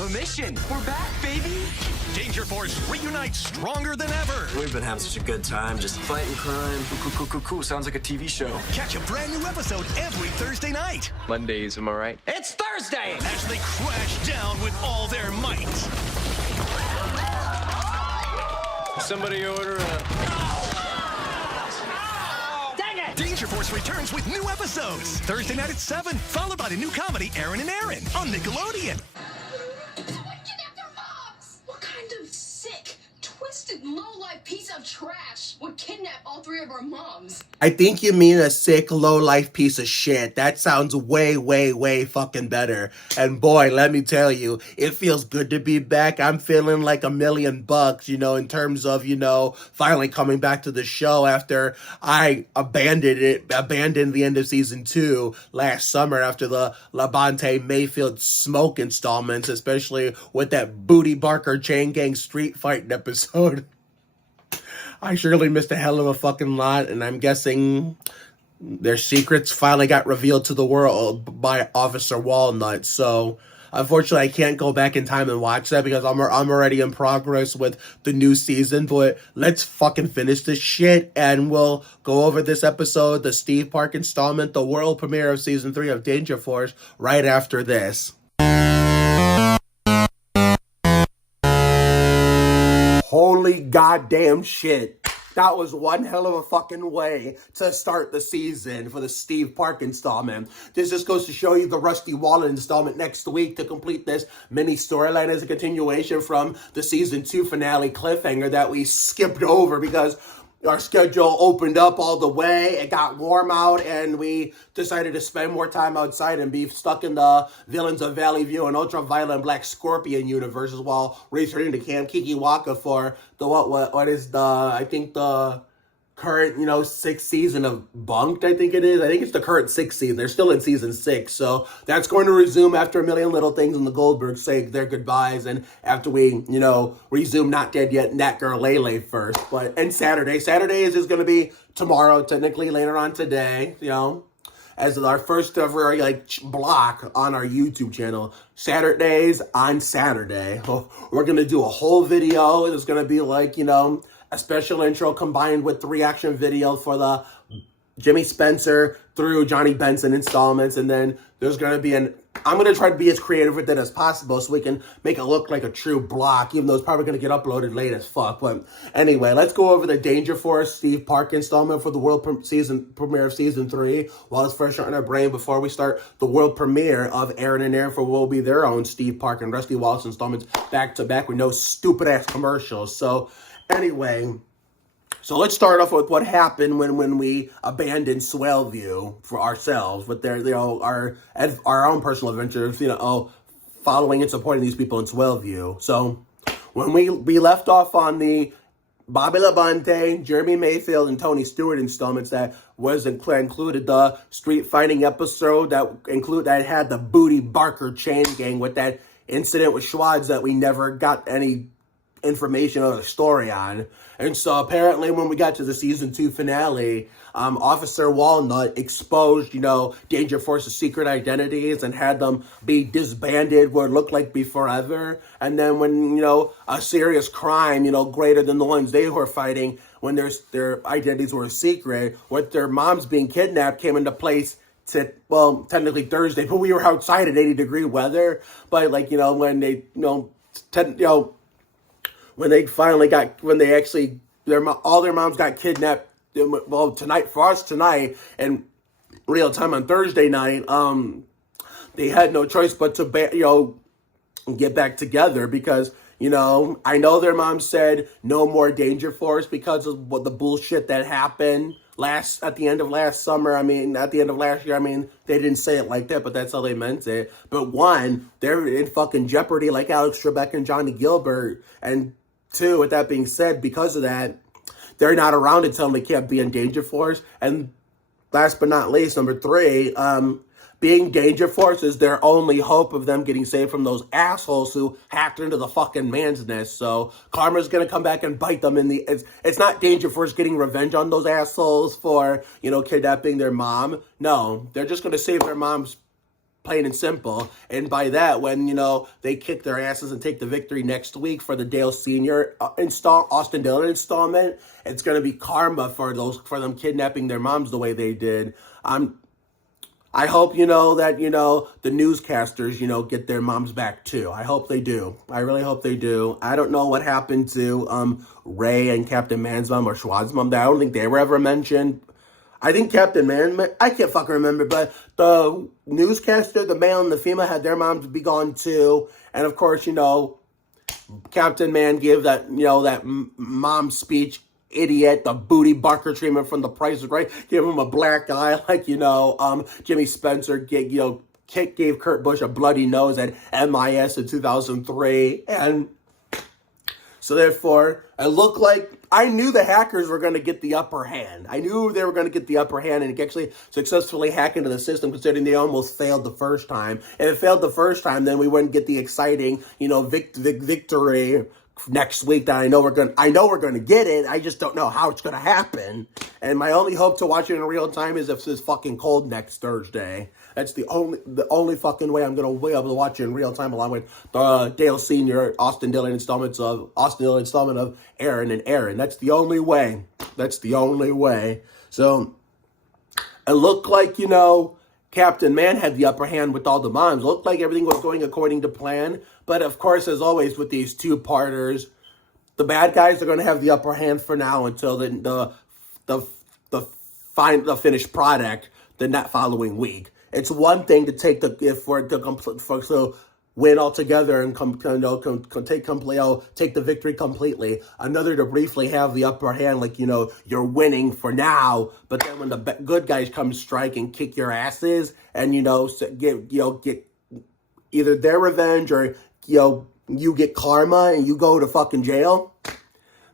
have a mission. We're back, baby. Danger Force reunites stronger than ever. We've been having such a good time, just fighting crime. Cool. Sounds like a TV show. Catch a brand new episode every Thursday night. Mondays, am I right? It's Thursday! As they crash down with all their might. Somebody order a... Dang it! Danger Force returns with new episodes. Thursday night at 7, followed by the new comedy Aaron and Aaron on Nickelodeon. Low-life piece of trash would kidnap all three of our moms. I think you mean a sick, low-life piece of shit. That sounds way fucking better. And boy, let me tell you, it feels good to be back. I'm feeling like $1,000,000, you know, in terms of, you know, finally coming back to the show after I abandoned the end of season 2 last summer after the Labonte Mayfield smoke installments, especially with that Booty Barker chain gang street fighting episode. I surely missed a hell of a fucking lot, and I'm guessing their secrets finally got revealed to the world by Officer Walnut. So, unfortunately, I can't go back in time and watch that because I'm already in progress with the new season. But let's fucking finish this shit, and we'll go over this episode, the Steve Park installment, the world premiere of season 3 of Danger Force, right after this. Holy goddamn shit. That was one hell of a fucking way to start the season for the Steve Park installment. This just goes to show you the Rusty Wallet installment next week to complete this mini storyline as a continuation from the season 2 finale cliffhanger that we skipped over because our schedule opened up all the way, it got warm out, and we decided to spend more time outside and be stuck in the Villains of Valley View and Ultraviolet Black Scorpion universes while returning to Camp Kikiwaka for the, what is the, I think the current, you know, 6th season of Bunked, I think it is. I think it's the current 6th season. They're still in season 6. So that's going to resume after A Million Little Things and the Goldbergs say their goodbyes. And after we, you know, resume Not Dead Yet, Nat Girl Lele first. And Saturday is just going to be tomorrow, technically later on today, you know, as our first ever, like, block on our YouTube channel. Saturdays on Saturday. We're going to do a whole video. It's going to be like, you know, a special intro combined with the reaction video for the Jimmy Spencer through Johnny Benson installments. And then there's going to be I'm going to try to be as creative with it as possible so we can make it look like a true block, even though it's probably going to get uploaded late as fuck. But anyway, let's go over the Danger Force Steve Park installment for the world premiere of season 3 while it's fresh on our brain before we start the world premiere of Aaron and Aaron for what will be their own Steve Park and Rusty Wallace installments back to back with no stupid ass commercials. So anyway, so let's start off with what happened when we abandoned Swellview for ourselves with their, you know, our own personal adventures, you know, following and supporting these people in Swellview. So when we left off on the Bobby Labonte, Jeremy Mayfield, and Tony Stewart installments that included the street fighting episode that had the Booty Barker chain gang with that incident with Schwartz that we never got any information or the story on. And so apparently when we got to the season 2 finale, Officer Walnut exposed, you know, Danger Force's secret identities and had them be disbanded what it looked like be forever. And then when, you know, a serious crime, you know, greater than the ones they were fighting, when their identities were secret, with their moms being kidnapped came into place well, technically Thursday, but we were outside at 80-degree weather. But, like, you know, when they, all their moms got kidnapped, well, tonight, and real time on Thursday night, they had no choice but to, get back together because, you know, I know their mom said no more Danger Force because of what the bullshit that happened at the end of last summer. I mean, at the end of last year, I mean, they didn't say it like that, but that's how they meant it. But one, they're in fucking jeopardy like Alex Trebek and Johnny Gilbert. And two, with that being said, because of that, they're not around to tell them they can't be in Danger Force. And last but not least, number 3, being Danger Force is their only hope of them getting saved from those assholes who hacked into the fucking man's nest. So karma's gonna come back and bite them in the... It's not Danger Force getting revenge on those assholes for, you know, kidnapping their mom. No, they're just gonna save their mom's Plain and simple. And by that, when, you know, they kick their asses and take the victory next week for the Dale Sr. Austin Dillon installment, it's going to be karma for them kidnapping their moms the way they did. I hope, you know, that, you know, the newscasters, you know, get their moms back too. I hope they do. I really hope they do. I don't know what happened to Ray and Captain Man's mom or Schwad's mom. I don't think they were ever mentioned. I think Captain Man, I can't fucking remember, but the newscaster, the male and the female, had their moms be gone too. And of course, you know, Captain Man gave that, you know, that mom speech, idiot, the booty barker treatment from The Price is Right. Give him a black eye, like, you know, Jimmy Spencer gave Kurt Busch a bloody nose at MIS in 2003. And so therefore, it looked like I knew the hackers were going to get the upper hand. I knew they were going to get the upper hand and actually successfully hack into the system, considering they almost failed the first time. If it failed the first time, then we wouldn't get the exciting, you know, victory next week that I know we're going to get it. I just don't know how it's going to happen. And my only hope to watch it in real time is if it's fucking cold next Thursday. That's the only fucking way I'm going to be able to watch it in real time, along with the Dale Sr. Austin Dillon installment of Aaron and Aaron. That's the only way. That's the only way. So it looked like, you know, Captain Man had the upper hand with all the moms. It looked like everything was going according to plan. But of course, as always with these two-parters, the bad guys are going to have the upper hand for now until the finished product the following week. It's one thing to take win altogether and take the victory completely. Another to briefly have the upper hand, like, you know, you're winning for now, but then when the good guys come strike and kick your asses, and, you know, get either their revenge or, you know, you get karma and you go to fucking jail,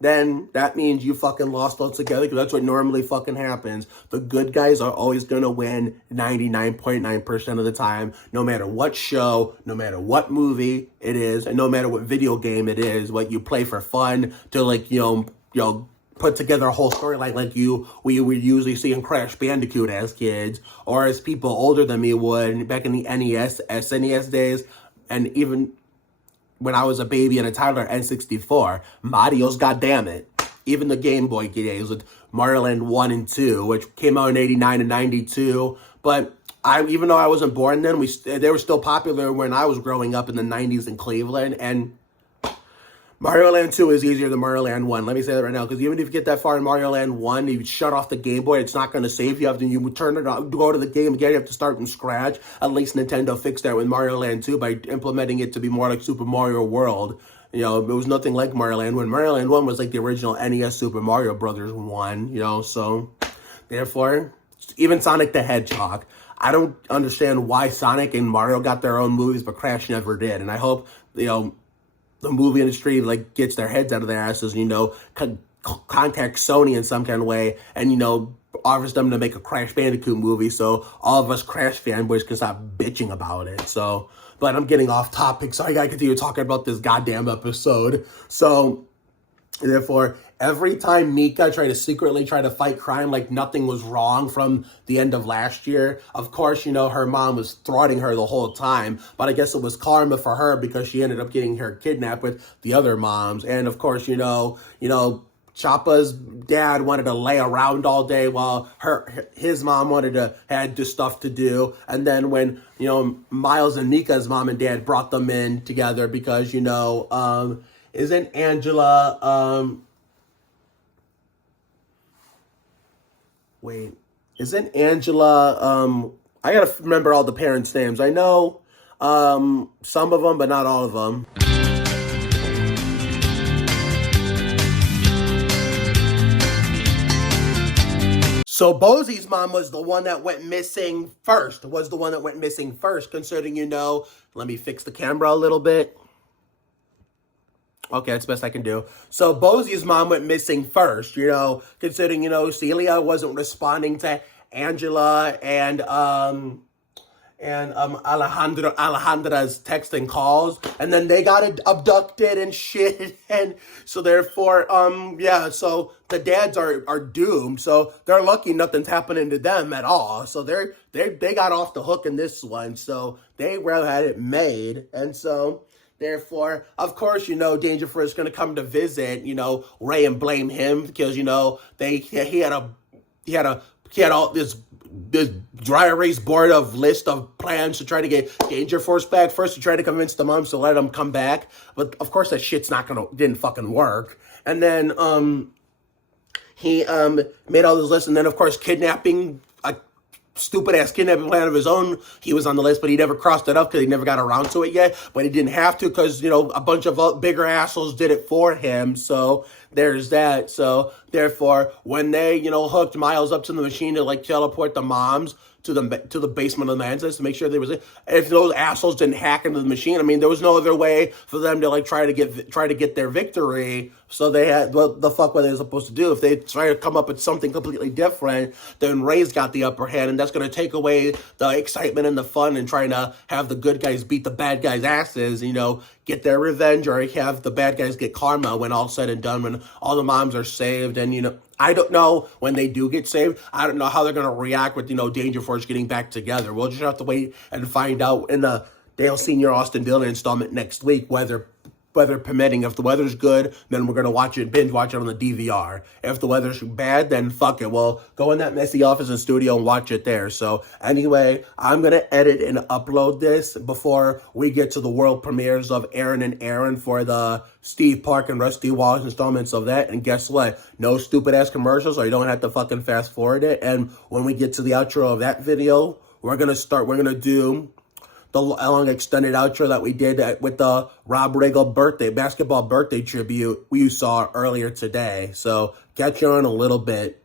then that means you fucking lost altogether, because that's what normally fucking happens. The good guys are always going to win 99.9% of the time, no matter what show, no matter what movie it is, and no matter what video game it is, what you play for fun to, like, you know, put together a whole storyline like we would usually see in Crash Bandicoot as kids, or as people older than me would back in the SNES days, and even when I was a baby and a toddler, N64, Mario's goddammit. Even the Game Boy days with Mario Land 1 and 2, which came out in 89 and 92. But even though I wasn't born then, they were still popular when I was growing up in the 90s in Cleveland. And Mario Land 2 is easier than Mario Land 1. Let me say that right now, because even if you get that far in Mario Land 1, you shut off the Game Boy, it's not going to save you. You turn it on, go to the game again, you have to start from scratch. At least Nintendo fixed that with Mario Land 2 by implementing it to be more like Super Mario World. You know, it was nothing like Mario Land 1. Mario Land 1 was like the original NES Super Mario Brothers 1, you know, so therefore, even Sonic the Hedgehog. I don't understand why Sonic and Mario got their own movies, but Crash never did. And I hope, you know, the movie industry, like, gets their heads out of their asses, you know, contact Sony in some kind of way, and, you know, offers them to make a Crash Bandicoot movie so all of us Crash fanboys can stop bitching about it. So, but I'm getting off topic, so I gotta continue talking about this goddamn episode. So, therefore, every time Mika tried to secretly fight crime like nothing was wrong from the end of last year, of course, you know, her mom was thwarting her the whole time, but I guess it was karma for her because she ended up getting her kidnapped with the other moms. And of course, you know, Choppa's dad wanted to lay around all day while his mom had just stuff to do. And then when, you know, Miles and Nika's mom and dad brought them in together because, you know, isn't Angela, I gotta remember all the parents' names. I know, some of them, but not all of them. So Bosie's mom was the one that went missing first, considering, you know, let me fix the camera a little bit. Okay, that's the best I can do. So Bosie's mom went missing first, you know, considering, you know, Celia wasn't responding to Angela and Alejandra's texting calls, and then they got abducted and shit, and so therefore, yeah, so the dads are doomed, so they're lucky nothing's happening to them at all, so they got off the hook in this one, so they well had it made, and so therefore, of course, Dangerfish is going to come to visit, Ray, and blame him because, he had all this dry erase board of list of plans to try to get Danger Force back. First, he tried to convince the moms to let him come back, but of course that shit's didn't fucking work. And then he made all those lists, and then of course kidnapping. Stupid-ass kidnapping plan of his own, he was on the list, but he never crossed it up because he never got around to it yet, but he didn't have to because, a bunch of bigger assholes did it for him, so there's that. So, therefore, when they, hooked Miles up to the machine to, teleport the moms to the basement of the mansions to make sure there was if those assholes didn't hack into the machine, I mean, there was no other way for them to try to get their victory. So they had what the fuck were they supposed to do? If they try to come up with something completely different, then Ray's got the upper hand, and that's going to take away the excitement and the fun and trying to have the good guys beat the bad guys' asses, get their revenge, or have the bad guys get karma when all's said and done, when all the moms are saved. And I don't know when they do get saved. I don't know how they're going to react with, Danger Force getting back together. We'll just have to wait and find out in the Dale Sr. Austin Dillon installment next week, weather permitting. If the weather's good, then we're going to binge watch it on the DVR. If the weather's bad, then fuck it. We'll go in that messy office and studio and watch it there. So anyway, I'm going to edit and upload this before we get to the world premieres of Aaron and Aaron for the Steve Park and Rusty Wallace installments of that. And guess what? No stupid-ass commercials, or you don't have to fucking fast forward it. And when we get to the outro of that video, we're going to do the long extended outro that we did with the Rob Riggle basketball birthday tribute you saw earlier today. So catch you on a little bit.